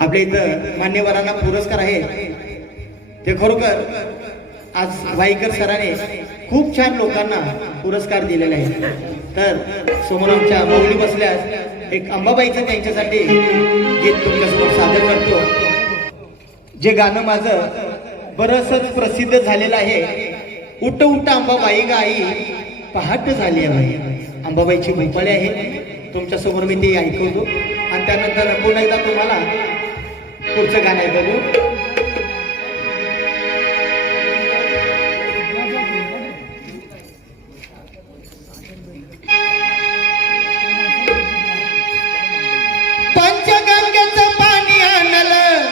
आपल्या इथं मान्यवरांना पुरस्कार आहे. ते खरोखर आज वाईकर सराने खूप छान लोकांना पुरस्कार दिलेले आहे तर समोर आमच्या मोगली बसल्यास एक अंबाबाईचं त्यांच्यासाठी गीत तुमच्यासमोर सादर करतो. जे गाणं माझं बरसच प्रसिद्ध झालेलं आहे. उठ उठ अंबाबाई गाई पहाट झाली आहे अंबाबाईची भोपळे आहे. तुमच्यासमोर मी ते ऐकवतो. आणि त्यानंतर पुन्हा एकदा तुम्हाला पुढचं गाणं बघू. पंचगंगेचं पाणी आणलं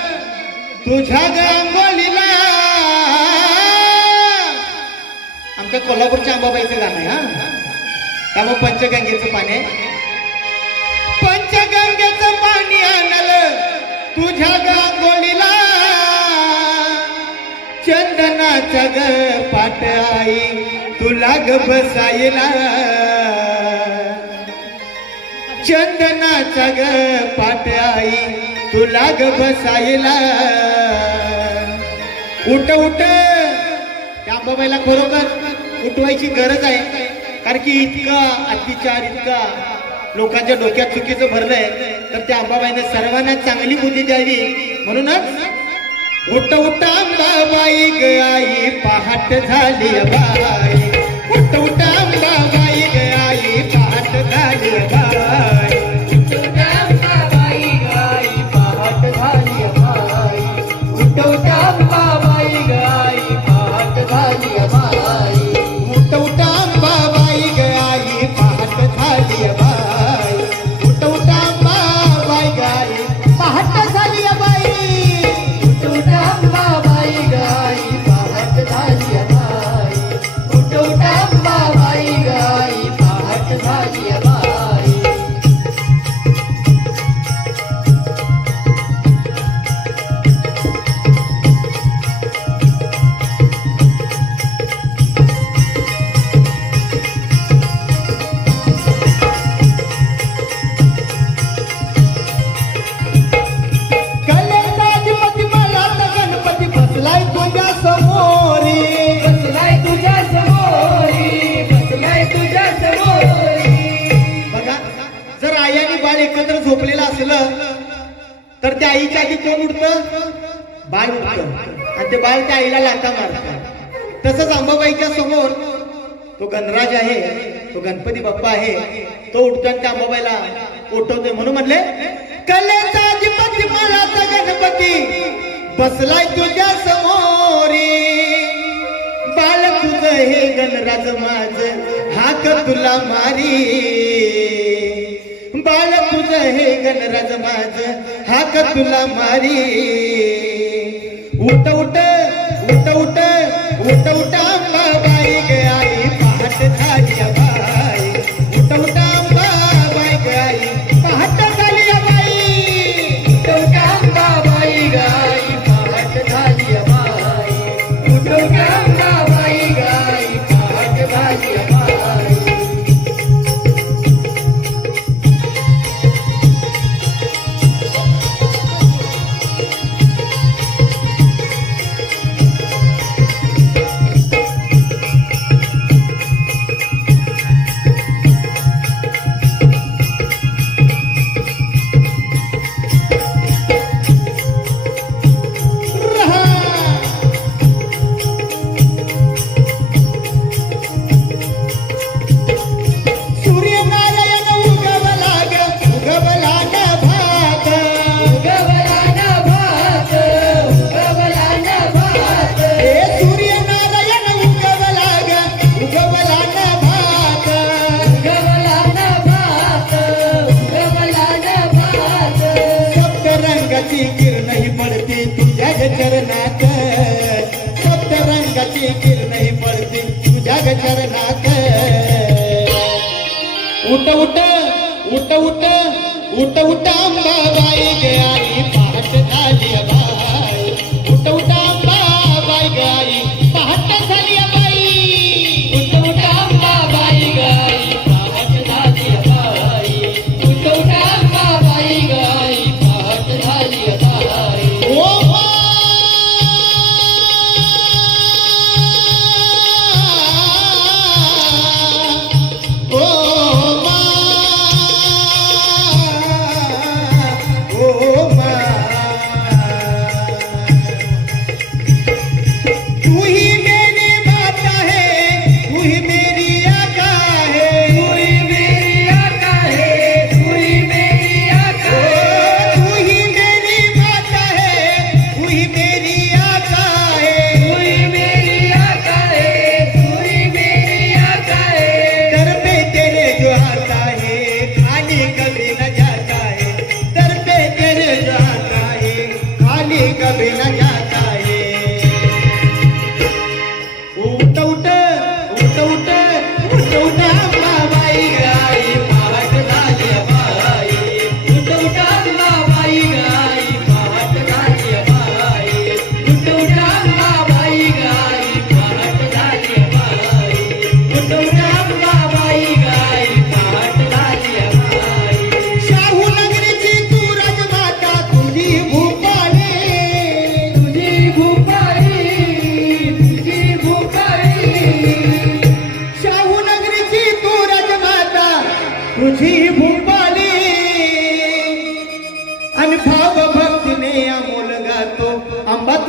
तुझ्या गांगोलीला. आमच्या कोल्हापूरच्या अंबाबाईचं गाणं आहे हा. त्यामुळे पंचगंगेचं पाणी आहे. पंचगंगेचं पाणी आणलं तुझ्या गांगोलीला चंदनाचा ग पाट आई तुला ग बसायला. चंदनाचा ग पाट आई तुला ग बसायला. उठ उठ. त्या अंबाबाईला खरोखर उठवायची गरज आहे कारण की इतका अतिचार इतका लोकांच्या डोक्यात चुकीचं भरलंय तर त्या अंबाबाईने सर्वांना चांगली बुद्धी द्यावी. म्हणूनच उठ उठ अंबाबाई ग आई पहाट झाली बाई. उठ उठ असलं तर त्या आईच्या आधी कोण उठतं? बाळ उठतं. आणि ते बाळ त्या आईला लाता मारत. तसंच अंबाबाईच्या समोर तो गणराज आहे तो गणपती बाप्पा आहे तो उठतो आणि त्या अंबाबाईला उठवतोय म्हणून म्हणले कलेचा अधिपती माळाचा गणपती बसलाय तुझ्या समोरी. बाल तुझ हे गणराज माझ हाक तुला मारी. बाळ तुझं हे गणराज माझ हाक तुला मारी. उठ उठ उठ उठ उठ उठा उठ उठ उठ उठ उठ उठ अंबाबाई ग आई पहाट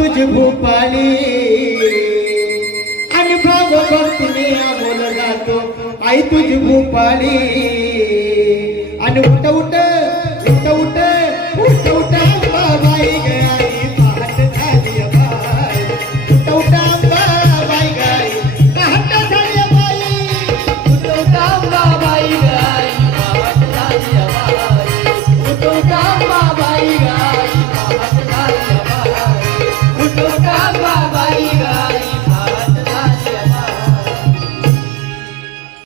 तुझी भूपाली आणि भाव भक्तीने अमोल जातो आई तुझी भूपाली आणि उठ उठ उठ उठ.